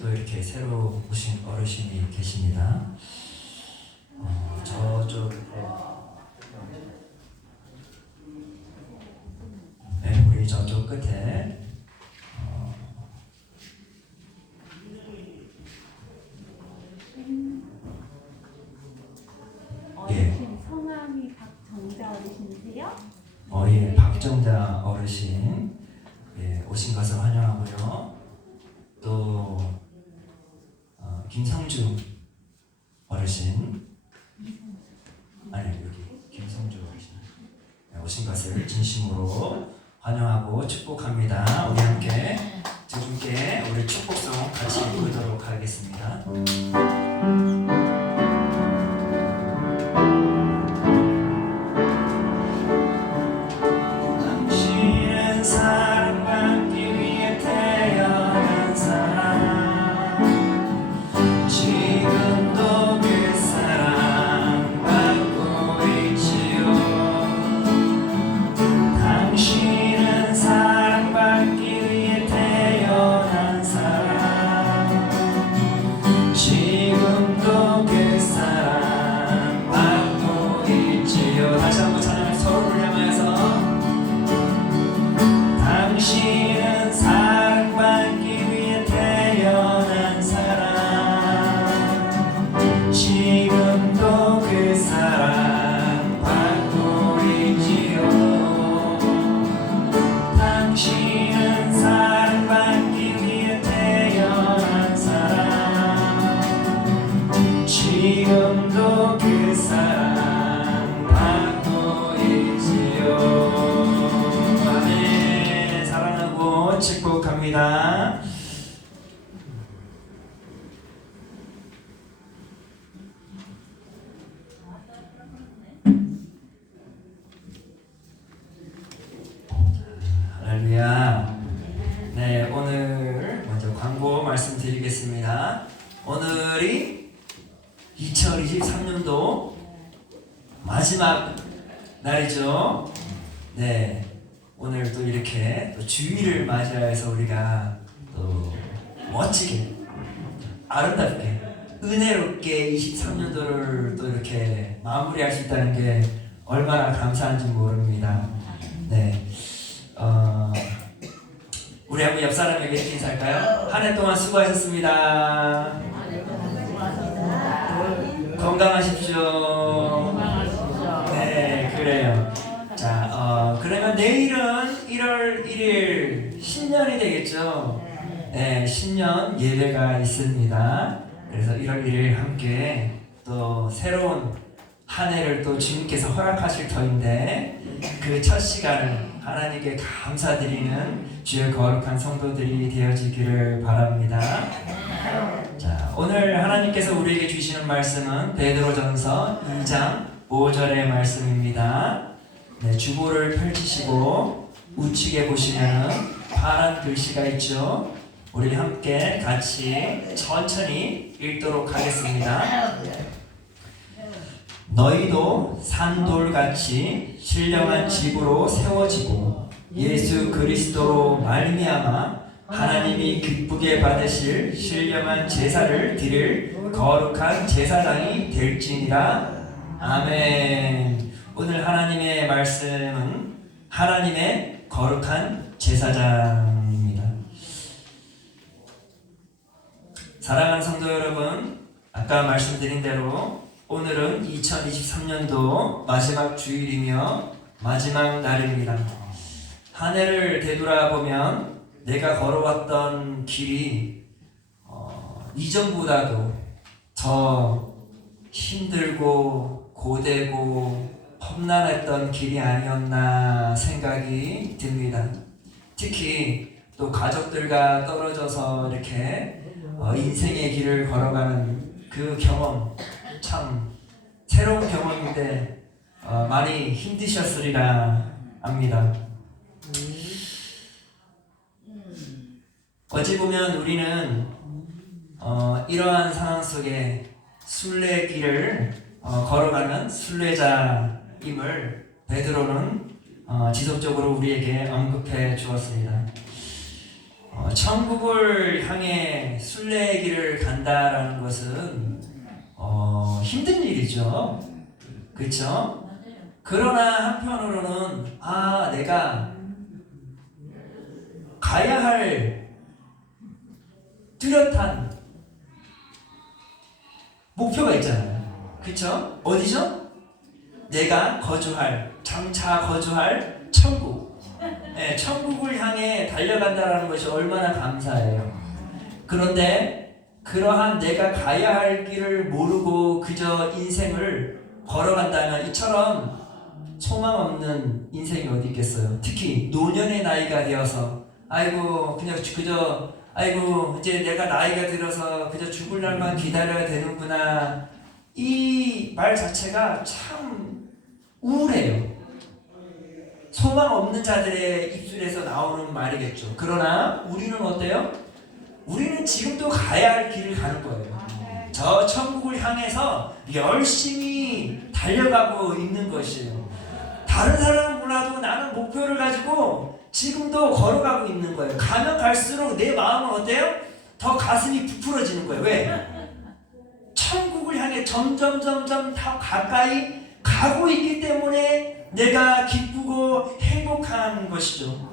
또 이렇게 새로 오신 어르신이 계십니다. 저쪽 네, 우리 저쪽 끝에 어르신 성함이 박정자 어르신이세요? 예, 박정자 어르신 오신 것을 환영하고요. 또 김성주 어르신 여기 김성주 어르신 오신 것을 진심으로 환영하고 축복합니다. 우리 함께 두 분께 우리 축복송 같이 부르도록 하겠습니다. 지금도 그 사랑 받고 있지요. 아멘. 사랑하고 축복합니다. 할렐루야. 네, 오늘 먼저 광고 말씀드리겠습니다. 오늘이 2023년도 마지막 날이죠. 네, 오늘 또 이렇게 또 주일을 맞이해서 우리가 또 멋지게, 아름답게, 은혜롭게 23년도를 또 이렇게 마무리할 수 있다는 게 얼마나 감사한지 모릅니다. 네, 우리 한번 옆 사람에게 이렇게 인사할까요? 한 해 동안 수고하셨습니다. 건강하십시오. 네, 그래요. 자, 그러면 내일은 1월 1일 신년이 되겠죠. 네, 신년 예배가 있습니다. 그래서 1월 1일 함께 또 새로운 한 해를 또 주님께서 허락하실 터인데 그 첫 시간을 하나님께 감사드리는 주의 거룩한 성도들이 되어지기를 바랍니다. 자, 오늘 하나님께서 우리에게 주시는 말씀은 베드로전서 2장 5절의 말씀입니다. 네, 주보를 펼치시고 우측에 보시면 파란 글씨가 있죠. 우리 함께 같이 천천히 읽도록 하겠습니다. 너희도 산돌같이 신령한 집으로 세워지고 예수 그리스도로 말미암아 하나님이 기쁘게 받으실 신령한 제사를 드릴 거룩한 제사장이 될지니라. 아멘. 오늘 하나님의 말씀은 하나님의 거룩한 제사장입니다. 사랑하는 성도 여러분, 아까 말씀드린 대로 오늘은 2023년도 마지막 주일이며 마지막 날입니다. 한 해를 되돌아보면 내가 걸어왔던 길이 이전보다도 더 힘들고 고되고 험난했던 길이 아니었나 생각이 듭니다. 특히 또 가족들과 떨어져서 이렇게 인생의 길을 걸어가는 그 경험, 참 새로운 경험인데 많이 힘드셨으리라 합니다. 어찌 보면 우리는 이러한 상황 속에 순례길을 걸어가는 순례자임을 베드로는 지속적으로 우리에게 언급해 주었습니다. 천국을 향해 순례의 길을 간다라는 것은 힘든 일이죠. 그렇죠? 그러나 한편으로는 내가 가야 할 뚜렷한 목표가 있잖아요. 그렇죠? 어디죠? 내가 장차 거주할 천국. 네, 천국을 향해 달려간다는 것이 얼마나 감사해요. 그런데 그러한 내가 가야 할 길을 모르고 그저 인생을 걸어간다면 이처럼 소망 없는 인생이 어디 있겠어요. 특히 노년의 나이가 되어서 이제 내가 나이가 들어서 그저 죽을 날만 기다려야 되는구나. 이 말 자체가 참 우울해요. 소망 없는 자들의 입술에서 나오는 말이겠죠. 그러나 우리는 어때요? 우리는 지금도 가야 할 길을 가는 거예요. 저 천국을 향해서 열심히 달려가고 있는 것이에요. 다른 사람은 몰라도 나는 목표를 가지고 지금도 걸어가고 있는 거예요. 가면 갈수록 내 마음은 어때요? 더 가슴이 부풀어지는 거예요. 왜? 천국을 향해 점점 더 가까이 가고 있기 때문에 내가 기쁘고 행복한 것이죠.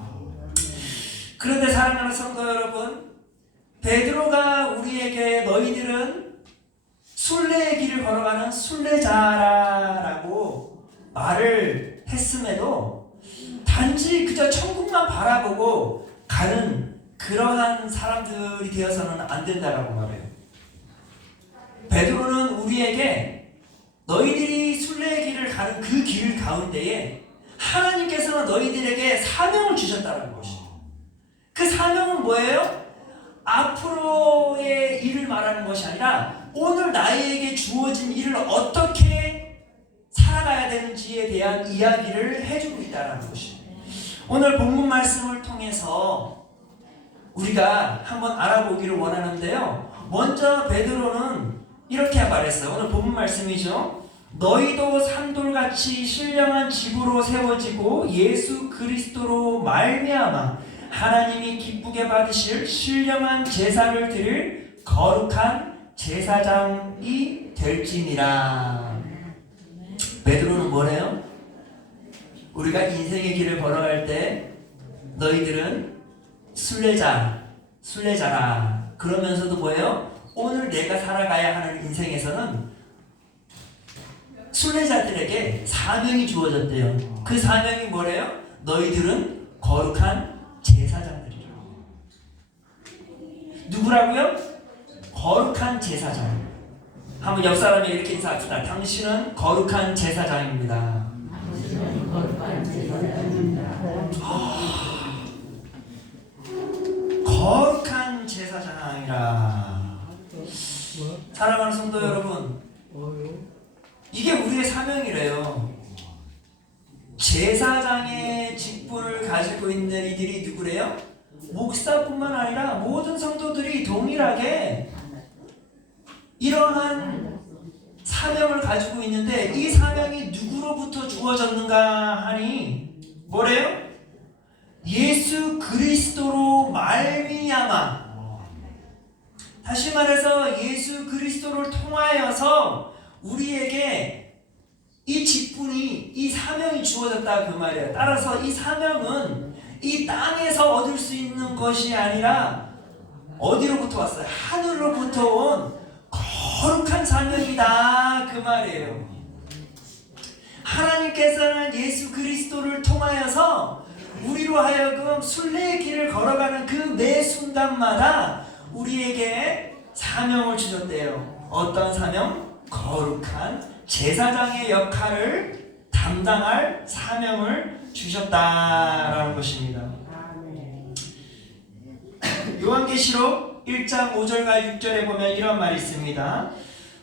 그런데 사랑하는 성도 여러분, 베드로가 우리에게 너희들은 순례의 길을 걸어가는 순례자라고 말을 했음에도 단지 그저 천국만 바라보고 가는 그러한 사람들이 되어서는 안 된다라고 말해요. 베드로는 우리에게 너희들이 순례의 길을 가는 그 길 가운데에 하나님께서는 너희들에게 사명을 주셨다는 것이에요. 그 사명은 뭐예요? 앞으로의 일을 말하는 것이 아니라 오늘 나에게 주어진 일을 어떻게 살아가야 되는지에 대한 이야기를 해주고 있다는 것이에요. 오늘 본문 말씀을 통해서 우리가 한번 알아보기를 원하는데요. 먼저 베드로는 이렇게 말했어요. 오늘 본문 말씀이죠. 너희도 산돌같이 신령한 집으로 세워지고 예수 그리스도로 말미암아 하나님이 기쁘게 받으실 신령한 제사를 드릴 거룩한 제사장이 될지니라. 베드로는 뭐래요? 우리가 인생의 길을 걸어갈 때 너희들은 순례자라. 그러면서도 뭐예요? 오늘 내가 살아가야 하는 인생에서는 순례자들에게 사명이 주어졌대요. 그 사명이 뭐래요? 너희들은 거룩한 제사장들이라. 누구라고요? 거룩한 제사장. 한번 옆 사람에게 이렇게 인사합시다. 당신은 거룩한 제사장입니다. 거룩한 제사장이라. 사랑하는 성도 여러분, 이게 우리의 사명이래요. 제사장의 직분을 가지고 있는 이들이 누구래요? 목사뿐만 아니라 모든 성도들이 동일하게 이러한 사명을 가지고 있는데 이 사명이 누구로부터 주어졌는가 하니 뭐래요? 예수 그리스도로 말미암아. 다시 말해서 예수 그리스도를 통하여서 우리에게 이 직분이, 이 사명이 주어졌다 그 말이에요. 따라서 이 사명은 이 땅에서 얻을 수 있는 것이 아니라 어디로부터 왔어요? 하늘로부터 온 거룩한 사명이다 그 말이에요. 하나님께서는 예수 그리스도를 통하여서 우리로 하여금 순례의 길을 걸어가는 그 매 순간마다 우리에게 사명을 주셨대요. 어떤 사명? 거룩한 제사장의 역할을 담당할 사명을 주셨다라는 것입니다. 요한계시록 1장 5절과 6절에 보면 이런 말이 있습니다.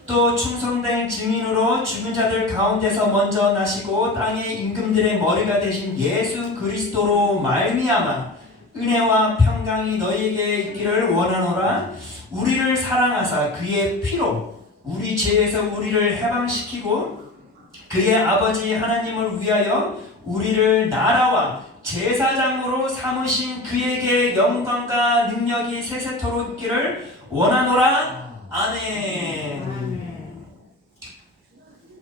또 충성된 증인으로 죽은 자들 가운데서 먼저 나시고 땅의 임금들의 머리가 되신 예수 그리스도로 말미암아 은혜와 평강이 너희에게 있기를 원하노라. 우리를 사랑하사 그의 피로 우리 죄에서 우리를 해방시키고 그의 아버지 하나님을 위하여 우리를 나라와 제사장으로 삼으신 그에게 영광과 능력이 세세토록 있기를 원하노라. 아멘.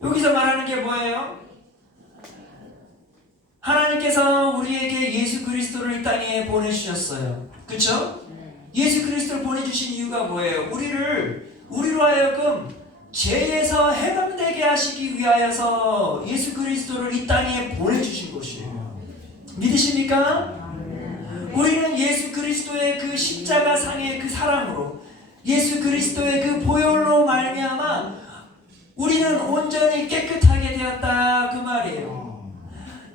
여기서 말하는 게 뭐예요? 하나님께서 우리에게 예수 그리스도를 이 땅에 보내주셨어요. 그렇죠? 예수 그리스도를 보내주신 이유가 뭐예요? 우리로 하여금 죄에서 해방되게 하시기 위하여서 예수 그리스도를 이 땅에 보내주신 것이에요. 믿으십니까? 우리는 예수 그리스도의 그 십자가 상의 그 사랑으로, 예수 그리스도의 그 보혈로 말미암아 우리는 온전히 깨끗하게 되었다 그 말이에요.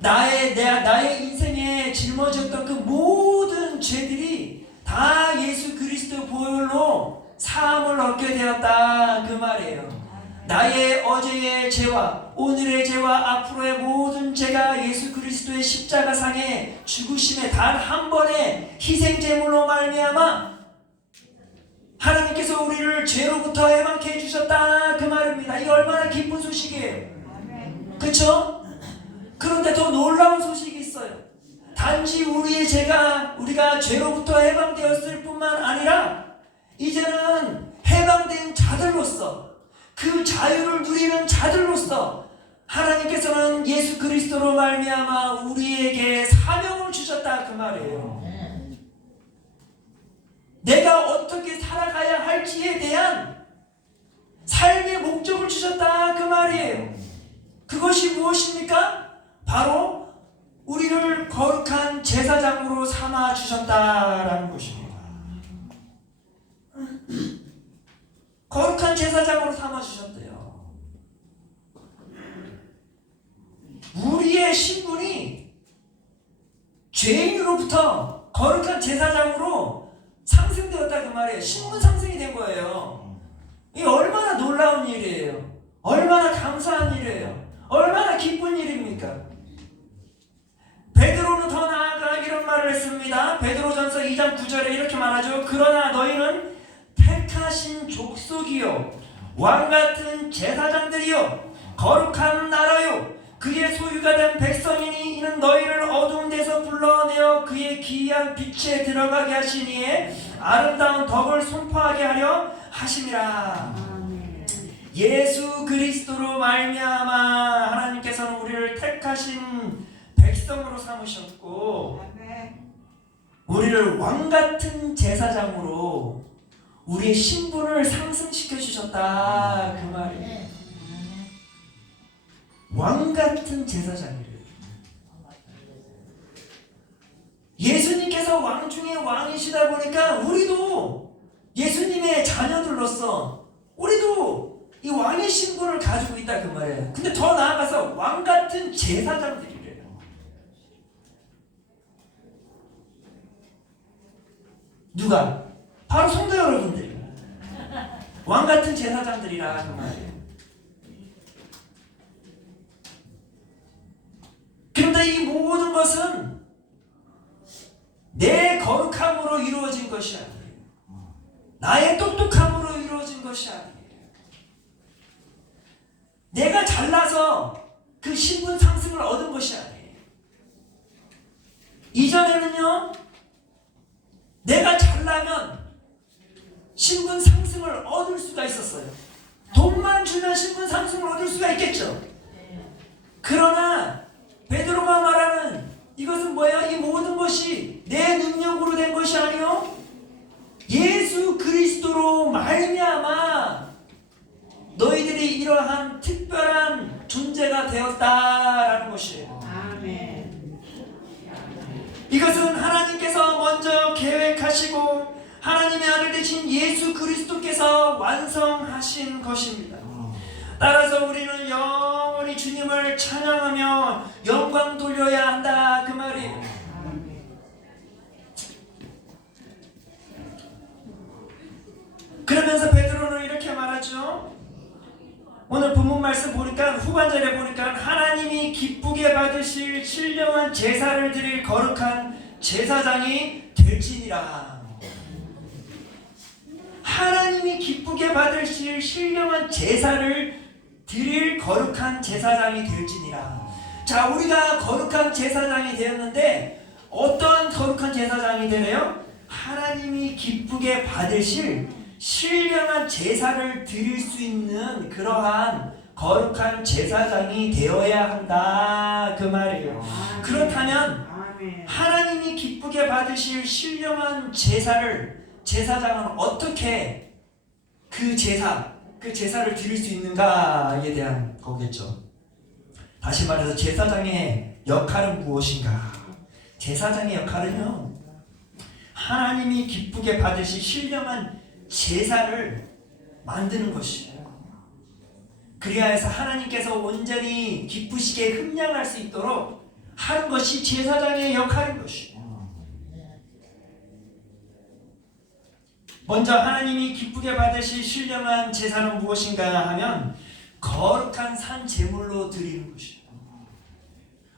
나의 인생에 짊어졌던 그 모든 죄들이 다 예수 그리스도 보혈로 사함을 얻게 되었다 그 말이에요. 나의 어제의 죄와 오늘의 죄와 앞으로의 모든 죄가 예수 그리스도의 십자가상의 죽으심의 단 한 번의 희생제물로 말미암아 하나님께서 우리를 죄로부터 해방케 해주셨다 그 말입니다. 이 얼마나 기쁜 소식이에요. 그렇죠? 그런데 더 놀라운 소식이 있어요. 단지 우리가 죄로부터 해방되었을 뿐만 아니라 이제는 해방된 자들로서, 그 자유를 누리는 자들로서 하나님께서는 예수 그리스도로 말미암아 우리에게 사명을 주셨다 그 말이에요. 내가 어떻게 살아가야 할지에 대한 삶의 목적을 주셨다 그 말이에요. 그것이 무엇입니까? 바로 우리를 거룩한 제사장으로 삼아 주셨다라는 것입니다. 거룩한 제사장으로 삼아 주셨대요. 우리의 신분이 죄인으로부터 거룩한 제사장으로 상승되었다 그 말이에요. 신분 상승이 된 거예요. 이 얼마나 놀라운 일이에요. 얼마나 감사한 일이에요. 얼마나 기쁜 일입니까? 베드로는 더 나아가 이런 말을 했습니다. 베드로전서 2장 9절에 이렇게 말하죠. 그러나 너희는 택하신 족속이요 왕같은 제사장들이요 거룩한 나라요 그의 소유가 된 백성이니 이는 너희를 어두운 데서 불러내어 그의 기이한 빛에 들어가게 하시니에 아름다운 덕을 선포하게 하려 하심이라. 예수 그리스도로 말미암아 하나님께서는 우리를 택하신 백성으로 삼으셨고 우리를 왕같은 제사장으로 우리의 신분을 상승시켜 주셨다 그 말이에요. 왕같은 제사장이래요. 예수님께서 왕 중에 왕이시다 보니까 우리도 예수님의 자녀들로서 우리도 이 왕의 신분을 가지고 있다 그 말이에요. 근데 더 나아가서 왕같은 제사장들이래요. 누가? 바로 성도 여러분들. 왕같은 제사장들이라 그 말이에요. 그런데 이 모든 것은 내 거룩함으로 이루어진 것이 아니에요. 나의 똑똑함으로 이루어진 것이 아니에요. 내가 잘나서 그 신분 상승을 얻은 것이 아니에요. 이전에는요, 내가 잘나면 신분 상승을 얻을 수가 있었어요. 돈만 주면 신분 상승을 얻을 수가 있겠죠. 그러나 베드로가 말하는 이것은 뭐예요? 이 모든 것이 내 능력으로 된 것이 아니요 예수 그리스도로 말미암아 너희들이 이러한 특별한 존재가 되었다라는 것이에요. 아멘. 이것은 하나님께서 먼저 계획하시고 하나님의 아들 되신 예수 그리스도께서 완성하신 것입니다. 따라서 우리는 영원히 주님을 찬양하며 영광 돌려야 한다 그 말이에요. 그러면서 베드로는 이렇게 말하죠. 오늘 본문 말씀 보니까 후반절에 보니까 하나님이 기쁘게 받으실 신령한 제사를 드릴 거룩한 제사장이 될지니라. 하나님이 기쁘게 받으실 신령한 제사를 드릴 거룩한 제사장이 될지니라. 자, 우리가 거룩한 제사장이 되었는데 어떠한 거룩한 제사장이 되래요? 하나님이 기쁘게 받으실 신령한 제사를 드릴 수 있는 그러한 거룩한 제사장이 되어야 한다 그 말이에요. 그렇다면 하나님이 기쁘게 받으실 신령한 제사장은 어떻게 그 제사를 드릴 수 있는가에 대한 거겠죠. 다시 말해서 제사장의 역할은 무엇인가? 제사장의 역할은요, 하나님이 기쁘게 받으실 신령한 제사를 만드는 것이에요. 그래야 해서 하나님께서 온전히 기쁘시게 흠양할 수 있도록 하는 것이 제사장의 역할인 것이에요. 먼저 하나님이 기쁘게 받으실 신령한 제사는 무엇인가 하면 거룩한 산 제물로 드리는 것이에요.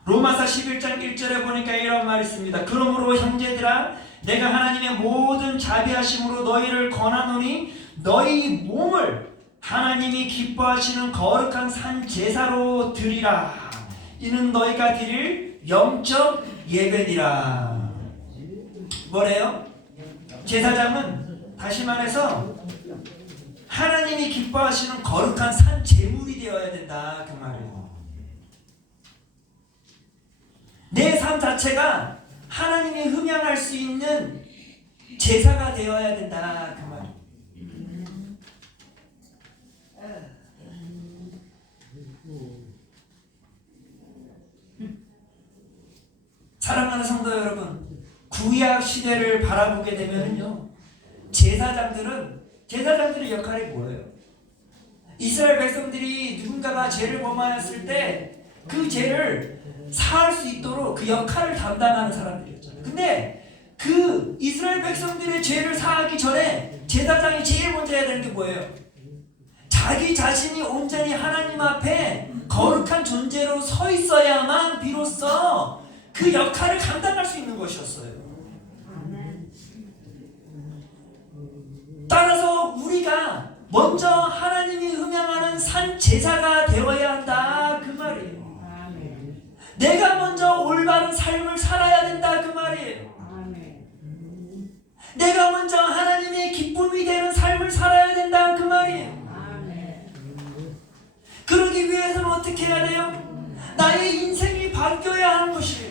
로마서 11장 1절에 보니까 이런 말이 있습니다. 그러므로 형제들아 내가 하나님의 모든 자비하심으로 너희를 권하노니 너희 몸을 하나님이 기뻐하시는 거룩한 산 제사로 드리라. 이는 너희가 드릴 영적 예배니라. 뭐래요? 제사장은 다시 말해서 하나님이 기뻐하시는 거룩한 산 제물이 되어야 된다 그 말이에요. 내 삶 자체가 하나님이 흠양할 수 있는 제사가 되어야 된다 그 말이에요. 사랑하는 성도 여러분, 구약 시대를 바라보게 되면요, 제사장들의 역할이 뭐예요? 이스라엘 백성들이 누군가가 죄를 범하였을 때 그 죄를 사할 수 있도록 그 역할을 담당하는 사람들이었잖아요. 근데 그 이스라엘 백성들의 죄를 사하기 전에 제사장이 제일 먼저 해야 되는 게 뭐예요? 자기 자신이 온전히 하나님 앞에 거룩한 존재로 서 있어야만 비로소 그 역할을 감당할 수 있는 것이었어요. 따라서 우리가 먼저 하나님이 흠양하는 산 제사가 되어야 한다 그 말이에요. 내가 먼저 올바른 삶을 살아야 된다 그 말이에요. 내가 먼저 하나님의 기쁨이 되는 삶을 살아야 된다 그 말이에요. 그러기 위해서는 어떻게 해야 돼요? 나의 인생이 바뀌어야 하는 것이에요.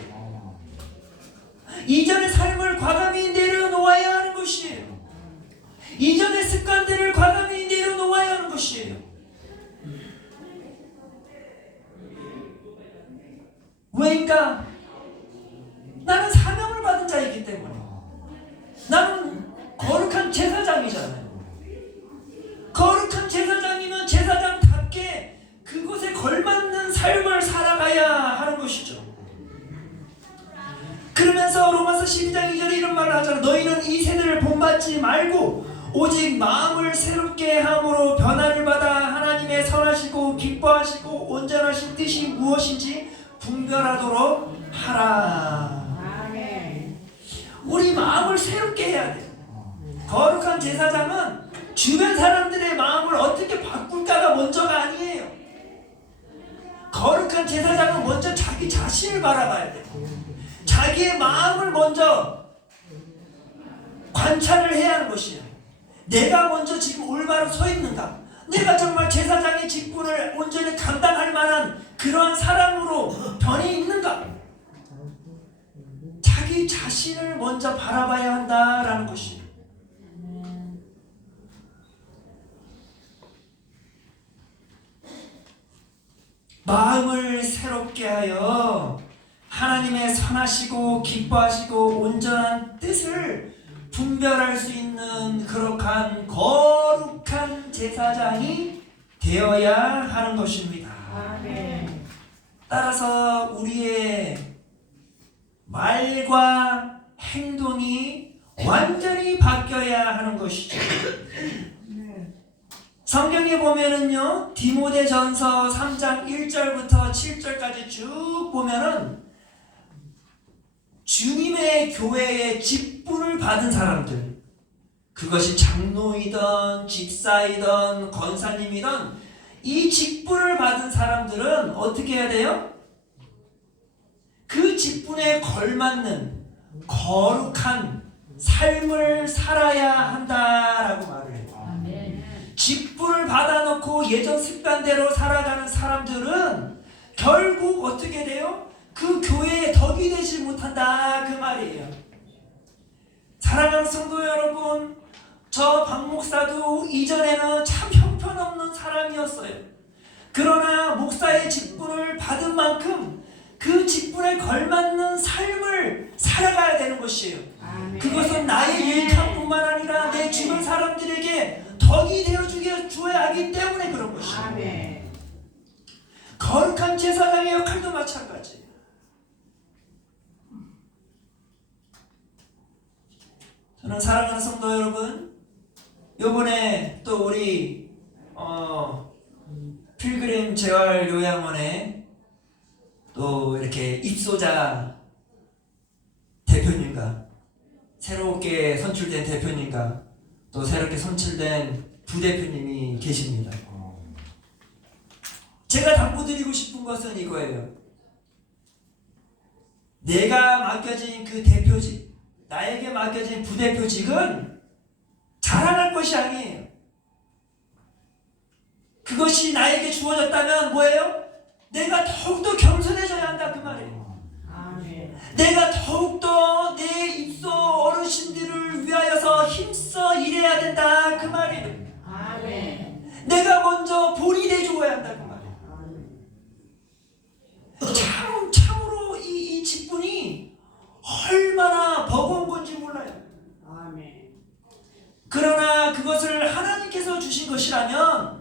이전의 삶을 과감히 내려놓아야 하는 것이에요. 이전의 습관들을 과감히 내려놓아야 하는 것이에요. 왜인가? 나는 사명을 받은 자이기 때문에. 나는 거룩한 제사장이잖아요. 거룩한 제사장이면 제사장답게 그곳에 걸맞는 삶을 살아가야 하는 것이죠. 그러면서 로마서 12장 2절에 이런 말을 하잖아. 너희는 이 세대를 본받지 말고 오직 마음을 새롭게 함으로 변화를 받아 하나님의 선하시고 기뻐하시고 온전하신 뜻이 무엇인지 분별하도록 하라. 우리 마음을 새롭게 해야 돼. 거룩한 제사장은 주변 사람들의 마음을 어떻게 바꿀까가 먼저가 아니에요. 거룩한 제사장은 먼저 자기 자신을 바라봐야 돼. 자기의 마음을 먼저 관찰을 해야 하는 것이에요. 내가 먼저 지금 올바로 서 있는가? 내가 정말 제사장의 직분을 온전히 감당할 만한 그러한 사람으로 변해 있는가? 자기 자신을 먼저 바라봐야 한다라는 것이에요. 마음을 새롭게 하여 하나님의 선하시고 기뻐하시고 온전한 뜻을 분별할 수 있는 그러한 거룩한 제사장이 되어야 하는 것입니다. 따라서 우리의 말과 행동이 완전히 바뀌어야 하는 것이죠. 성경에 보면은요, 디모데전서 3장 1절부터 7절까지 쭉 보면은 주님의 교회의 직분을 받은 사람들, 그것이 장로이든 집사이든 권사님이든 이 직분을 받은 사람들은 어떻게 해야 돼요? 그 직분에 걸맞는 거룩한 삶을 살아야 한다라고 말을 해요. 직분을 받아놓고 예전 습관대로 살아가는 사람들은 결국 어떻게 돼요? 그 교회의 덕이 되지 못한다 그 말이에요. 사랑하는 성도 여러분, 저 박 목사도 이전에는 참 형편없는 사람이었어요. 그러나 목사의 직분을 받은 만큼 그 직분에 걸맞는 삶을 살아가야 되는 것이에요. 그것은 나의 유익함뿐만 아니라 내 주변 사람들에게 덕이 되어주어야 하기 때문에 그런 것이에요. 거룩한 제사장의 역할도 마찬가지예요. 저는 사랑하는 성도 여러분, 요번에 또 우리 필그림 재활요양원에 또 이렇게 입소자 대표님과 새롭게 선출된 대표님과 또 새롭게 선출된 부대표님이 계십니다. 제가 당부드리고 싶은 것은 이거예요. 내가 맡겨진 그 대표직, 나에게 맡겨진 부대표직은 자랑할 것이 아니에요. 그것이 나에게 주어졌다면 뭐예요? 내가 더욱더 겸손해져야 한다 그 말이에요. 내가 더욱더 내 입소 어르신들을 위하여서 힘써 일해야 된다 그 말이에요. 내가 먼저 본이 돼줘야 한다 그 말이에요. 참으로 이 직분이 얼마나 버거운 건지 몰라요. 그러나 그것을 하나님께서 주신 것이라면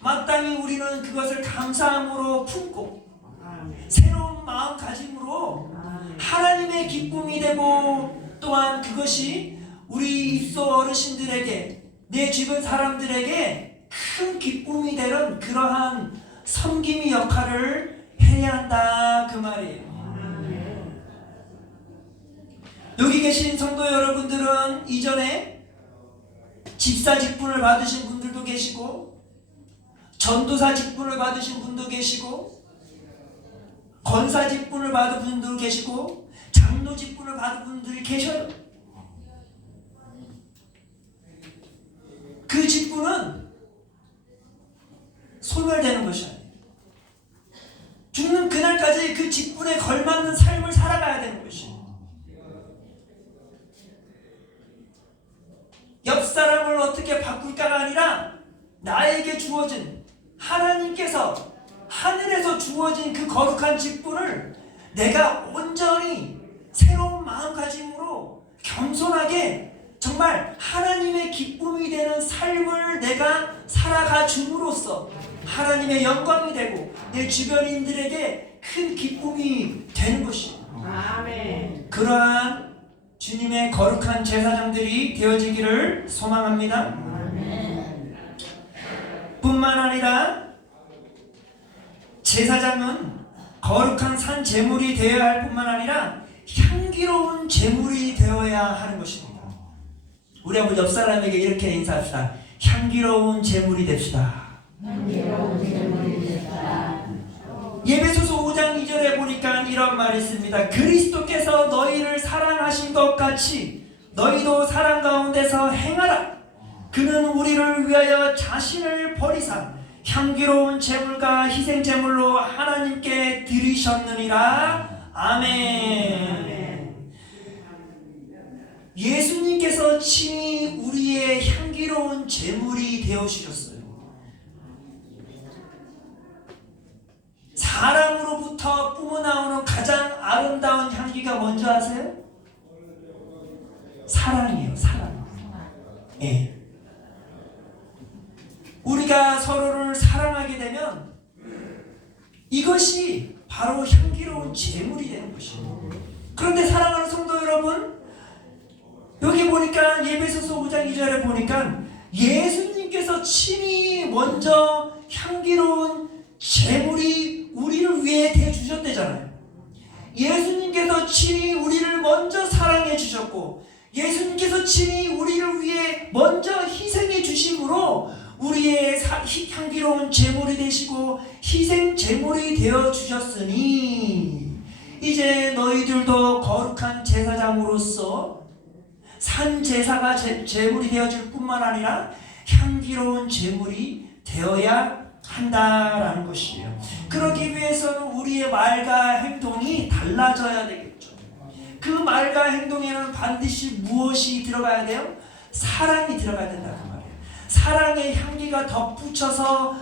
마땅히 우리는 그것을 감사함으로 품고 새로운 마음가짐으로 하나님의 기쁨이 되고, 또한 그것이 우리 입소 어르신들에게, 내 주변 사람들에게 큰 기쁨이 되는 그러한 섬김의 역할을 해야 한다 그 말이에요. 여기 계신 성도 여러분들은 이전에 집사 직분을 받으신 분들도 계시고, 전도사 직분을 받으신 분도 계시고, 권사 직분을 받은 분도 계시고, 장로 직분을 받은 분들이 계셔요. 그 직분은 소멸되는 것이 아니에요. 죽는 그날까지 그 직분에 걸맞는 삶을 살아가야 되는 것이에요. 옆 사람을 어떻게 바꿀까가 아니라 나에게 주어진, 하나님께서 하늘에서 주어진 그 거룩한 직분을 내가 온전히 새로운 마음가짐으로 겸손하게 정말 하나님의 기쁨이 되는 삶을 내가 살아가 줌으로써 하나님의 영광이 되고 내 주변인들에게 큰 기쁨이 되는 것이에요. 그러한 주님의 거룩한 제사장들이 되어지기를 소망합니다. 뿐만 아니라 제사장은 거룩한 산 제물이 되어야 할 뿐만 아니라 향기로운 제물이 되어야 하는 것입니다. 우리 한번 옆 사람에게 이렇게 인사합시다. 향기로운 제물이 됩시다. 예배소서 5장 2절에 보니까 이런 말이 있습니다. 그리스도께서 너희를 사랑하신 것 같이 너희도 사랑 가운데서 행하라. 그는 우리를 위하여 자신을 버리사 향기로운 제물과 희생 제물로 하나님께 드리셨느니라. 아멘. 예수님께서 친히 우리의 향기로운 제물이 되어주셨어요. 사람으로부터 뿜어나오는 가장 아름다운 향기가 뭔지 아세요? 사랑이에요. 사랑. 예. 우리가 서로를 사랑하게 되면 이것이 바로 향기로운 제물이 되는 것이에요. 그런데 사랑하는 성도 여러분, 여기 보니까 예배소서 5장 2절에 보니까 예수님께서 친히 먼저 향기로운 제물이 우리를 위해 대주셨대잖아요. 예수님께서 친히 우리를 먼저 사랑해 주셨고, 예수님께서 친히 우리를 위해 먼저 희생해 주심으로 우리의 향기로운 제물이 되시고 희생 제물이 되어 주셨으니, 이제 너희들도 거룩한 제사장으로서 산 제사가 제물이 되어줄 뿐만 아니라 향기로운 제물이 되어야 한다라는 것이에요. 그러기 위해서는 우리의 말과 행동이 달라져야 되겠죠. 그 말과 행동에는 반드시 무엇이 들어가야 돼요? 사랑이 들어가야 된다 그 말이에요. 사랑의 향기가 덧붙여서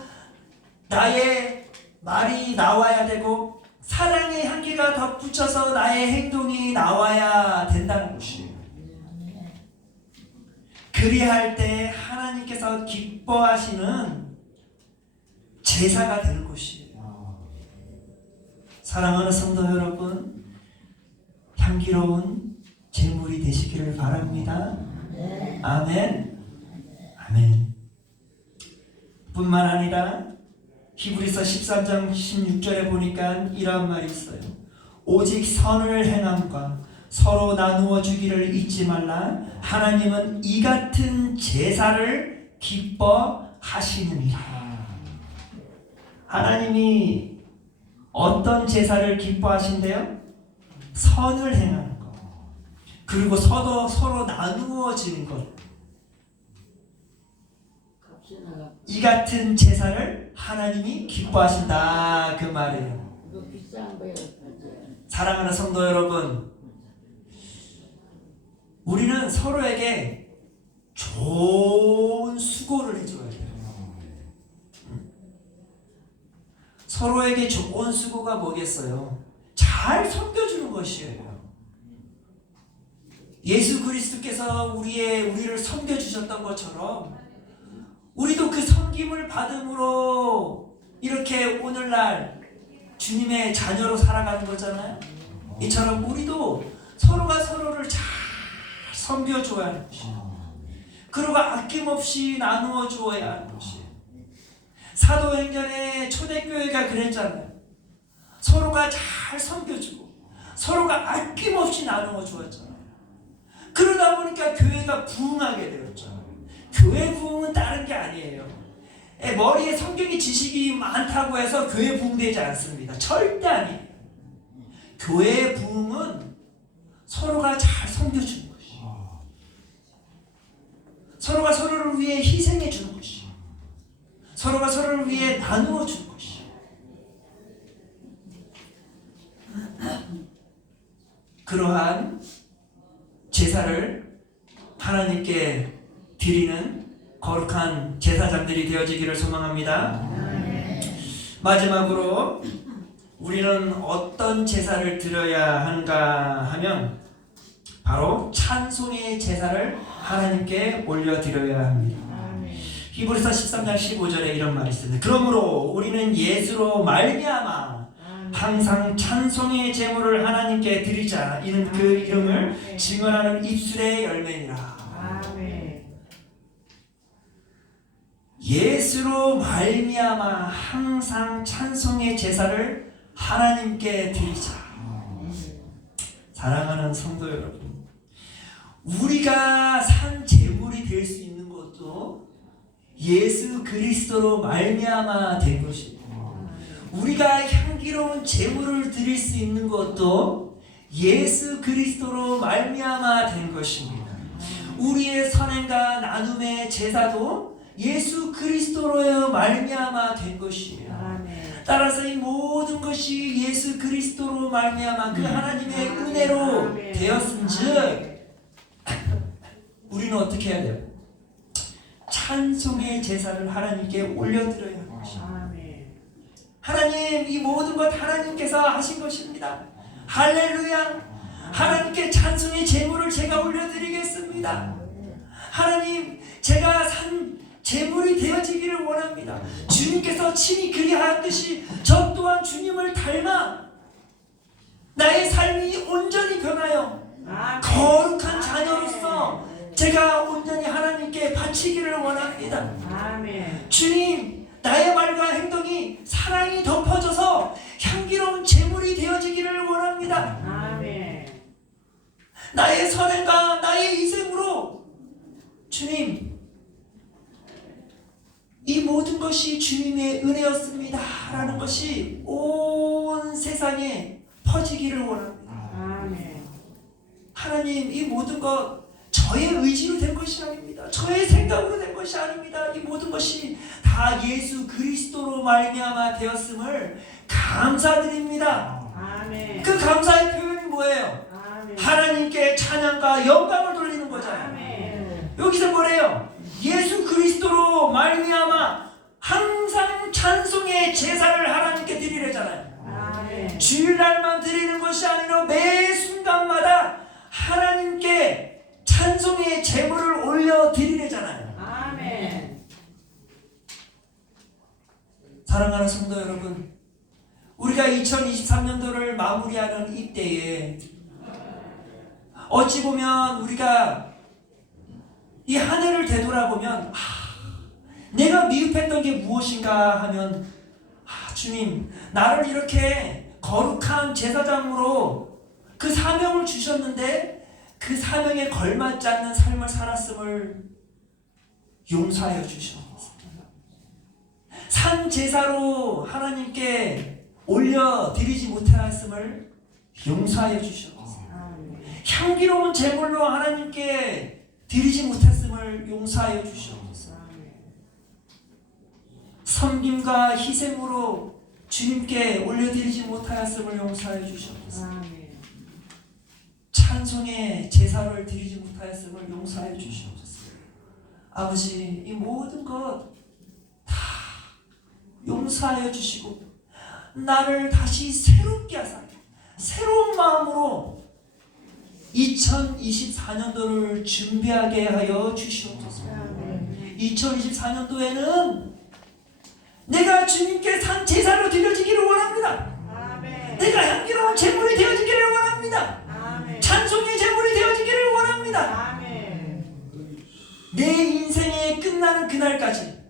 나의 말이 나와야 되고, 사랑의 향기가 덧붙여서 나의 행동이 나와야 된다는 것이에요. 그리할 때 하나님께서 기뻐하시는 제사가 되는 것이에요. 사랑하는 성도 여러분, 향기로운 제물이 되시기를 바랍니다. 아멘. 아멘. 뿐만 아니라 히브리서 13장 16절에 보니까 이런 말이 있어요. 오직 선을 행함과 서로 나누어 주기를 잊지 말라. 하나님은 이 같은 제사를 기뻐하시느니라. 하나님이 어떤 제사를 기뻐하신대요? 선을 행하는 것, 그리고 서로 나누어지는 것. 이 같은 제사를 하나님이 기뻐하신다 그 말이에요. 사랑하는 성도 여러분, 우리는 서로에게 좋은 수고를 해줘야 돼요. 서로에게 좋은 수고가 뭐겠어요? 잘 섬겨주는 것이에요. 예수 그리스도께서 우리를 섬겨주셨던 것처럼 우리도 그 섬김을 받음으로 이렇게 오늘날 주님의 자녀로 살아가는 거잖아요. 이처럼 우리도 서로가 서로를 잘 섬겨줘야 하는 것이에요. 그리고 아낌없이 나누어 주어야 하는 것이에요. 사도행전의 초대교회가 그랬잖아요. 서로가 잘 섬겨주고 서로가 아낌없이 나누어 주었잖아요. 그러다 보니까 교회가 부흥하게 되었잖아요. 교회 부흥은 다른 게 아니에요. 머리에 성경의 지식이 많다고 해서 교회 부흥되지 않습니다. 절대 아니에요. 교회의 부흥은 서로가 잘 섬겨주는 것이에요. 서로가 서로를 위해 희생해 주는 것이에요. 서로가 서로를 위해 나누어 주는 것이에요. 그러한 제사를 하나님께 드리는 거룩한 제사장들이 되어지기를 소망합니다. 마지막으로 우리는 어떤 제사를 드려야 하는가 하면 바로 찬송의 제사를 하나님께 올려드려야 합니다. 히브리서 13장 15절에 이런 말이 있습니다. 그러므로 우리는 예수로 말미암아 항상 찬송의 제물을 하나님께 드리자. 이는 그 이름을 증언하는 입술의 열매니라. 예수로 말미암아 항상 찬송의 제사를 하나님께 드리자. 사랑하는 성도 여러분, 우리가 산 제물이 될 수 있는 것도 예수 그리스도로 말미암아 된 것입니다. 우리가 향기로운 제물을 드릴 수 있는 것도 예수 그리스도로 말미암아 된 것입니다. 우리의 선행과 나눔의 제사도 예수 그리스도로 말미암아 된 것이에요. 따라서 이 모든 것이 예수 그리스도로 말미암아 그 하나님의 은혜로 되었은즉 우리는 어떻게 해야 돼요? 찬송의 제사를 하나님께 올려드려야 하는 것입니다. 하나님, 이 모든 것 하나님께서 하신 것입니다. 할렐루야. 하나님께 찬송의 제물을 제가 올려드리겠습니다. 하나님, 제가 산 제물이 되어지기를 원합니다. 주님께서 친히 그리하였듯이 저 또한 주님을 닮아 나의 삶이 온전히 변하여 거룩한 자녀로서 제가 온전히 하나님께 바치기를 원합니다. 주님, 나의 말과 행동이 사랑이 덮어져서 향기로운 제물이 되어지기를 원합니다. 나의 선행과 나의 희생으로 주님, 이 모든 것이 주님의 은혜였습니다 라는 것이 온 세상에 퍼지기를 원합니다. 아멘. 하나님, 이 모든 것 저의 의지로 된 것이 아닙니다. 저의 생각으로 된 것이 아닙니다. 이 모든 것이 다 예수 그리스도로 말미암아 되었음을 감사드립니다. 아멘. 그 감사의 표현이 뭐예요? 아멘. 하나님께 찬양과 영광을 돌리는 거잖아요. 아멘. 여기서 뭐래요? 예수 그리스도로 말미암아 항상 찬송의 제사를 하나님께 드리래잖아요. 아멘. 주일날만 드리는 것이 아니라 매 순간마다 하나님께 찬송의 제물을 올려 드리래잖아요. 아멘. 사랑하는 성도 여러분, 우리가 2023년도를 마무리하는 이때에 어찌 보면 우리가 이 한 해를 되돌아보면 내가 미흡했던 게 무엇인가 하면 주님, 나를 이렇게 거룩한 제사장으로 그 사명을 주셨는데 그 사명에 걸맞지 않는 삶을 살았음을 용서하여 주시옵소서. 산 제사로 하나님께 올려드리지 못하였음을 용서하여 주시옵소서. 향기로운 제물로 하나님께 드리지 못했음을 용서하여 주시옵소서. 섬김과 희생으로 주님께 올려드리지 못하였음을 용서하여 주시옵소서. 찬송의 제사를 드리지 못하였음을 용서하여 주시옵소서. 아버지, 이 모든 것 다 용서하여 주시고 나를 다시 새롭게 하사 새로운 마음으로 2024년도를 준비하게 하여 주시옵소서. 2024년도에는 내가 주님께 산 제사로 드려지기를 원합니다. 내가 향기로운 제물이 되어지기를 원합니다. 찬송의 제물이 되어지기를 원합니다. 내 인생이 끝나는 그날까지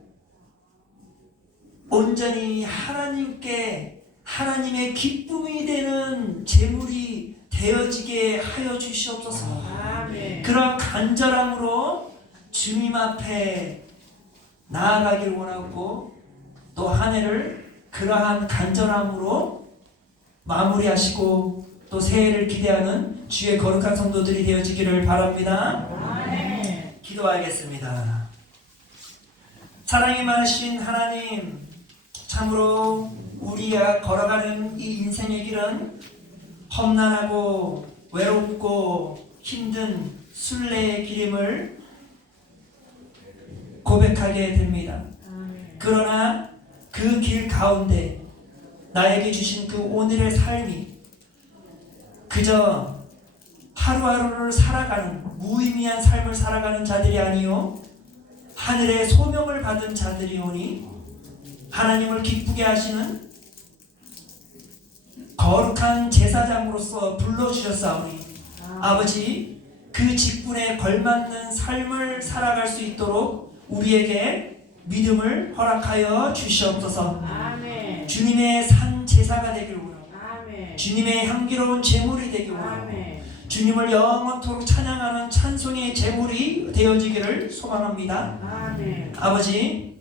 온전히 하나님께 하나님의 기쁨이 되는 제물이 되어지게 하여 주시옵소서. 그런 간절함으로 주님 앞에 나아가길 원하고 또 한 해를 그러한 간절함으로 마무리하시고 또 새해를 기대하는 주의 거룩한 성도들이 되어지기를 바랍니다. 기도하겠습니다. 사랑이 많으신 하나님, 참으로 우리가 걸어가는 이 인생의 길은 험난하고 외롭고 힘든 순례의 길임을 고백하게 됩니다. 그러나 그 길 가운데 나에게 주신 그 오늘의 삶이 그저 하루하루를 살아가는 무의미한 삶을 살아가는 자들이 아니요 하늘의 소명을 받은 자들이오니 하나님을 기쁘게 하시는 거룩한 제사장으로서 불러주셨사오니 아버지, 그 직분에 걸맞는 삶을 살아갈 수 있도록 우리에게 믿음을 허락하여 주시옵소서. 주님의 산 제사가 되길 원합니다. 주님의 향기로운 제물이 되길 원합니다. 주님을 영원토록 찬양하는 찬송의 제물이 되어지기를 소망합니다. 아버지,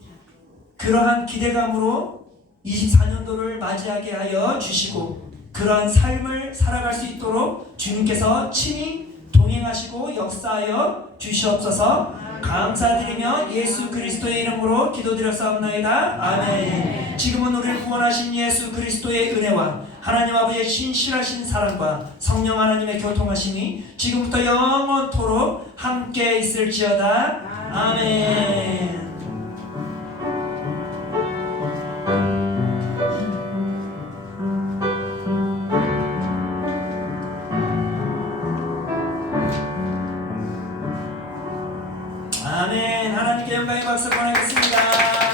그러한 기대감으로 24년도를 맞이하게 하여 주시고 그러한 삶을 살아갈 수 있도록 주님께서 친히 동행하시고 역사하여 주시옵소서. 감사드리며 예수 그리스도의 이름으로 기도드렸사옵나이다. 아멘. 지금은 우리를 구원하신 예수 그리스도의 은혜와 하나님 아버지의 신실하신 사랑과 성령 하나님의 교통하심이 지금부터 영원토록 함께 있을지어다. 아멘. 아멘. 하나님께 영광의 박수 보내겠습니다.